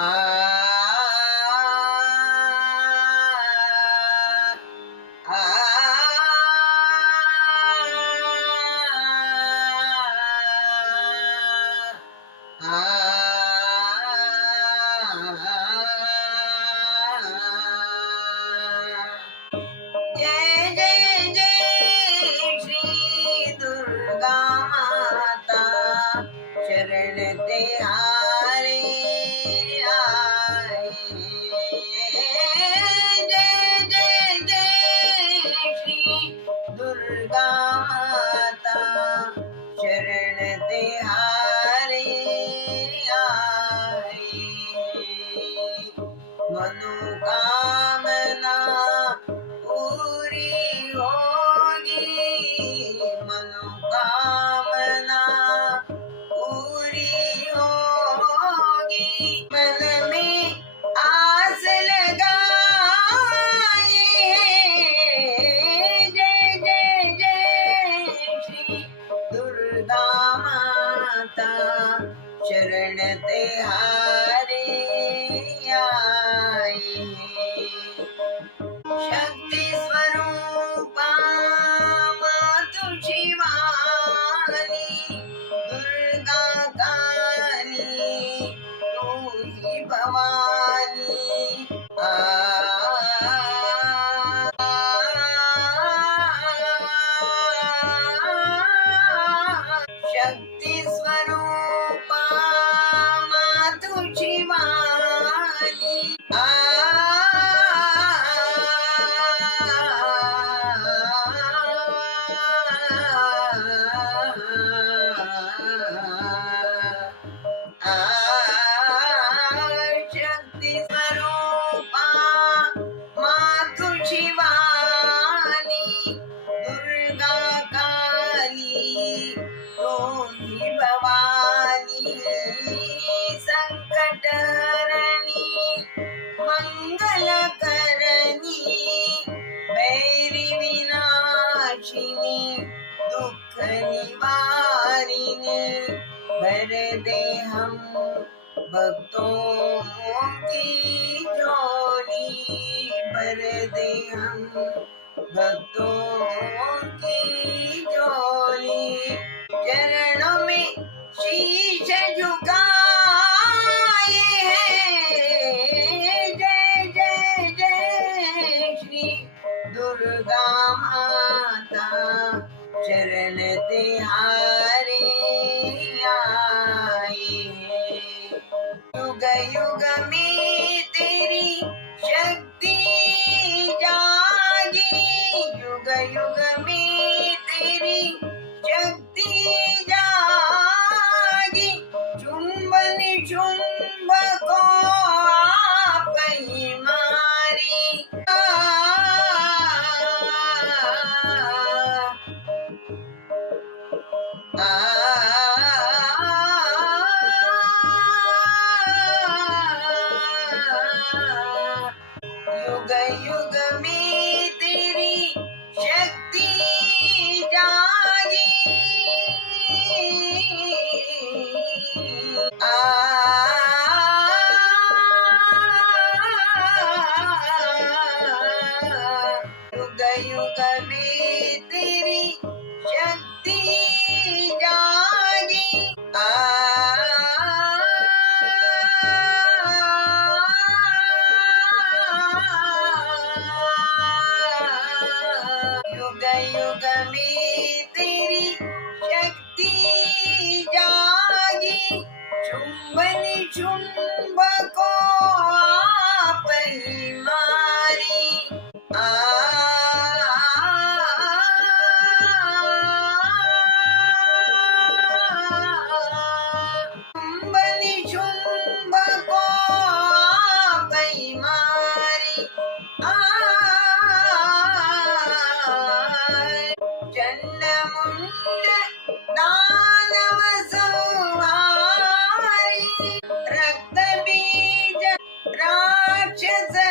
जय मनोकामना पूरी होगी। मनोकामना पूरी होगी। मन में आस जय जय जय श्री दुर्गा माता। शरण भक्तों की झोली वरदे हम भक्तों की झोली चरणों में शीश झुकाए हैं। जय जय जय श्री दुर्गा माता। शरण कलयुग में तेरी शक्ति जागी। युग युग में तेरी शक्ति जागी चुम्बन चुम्बन Chance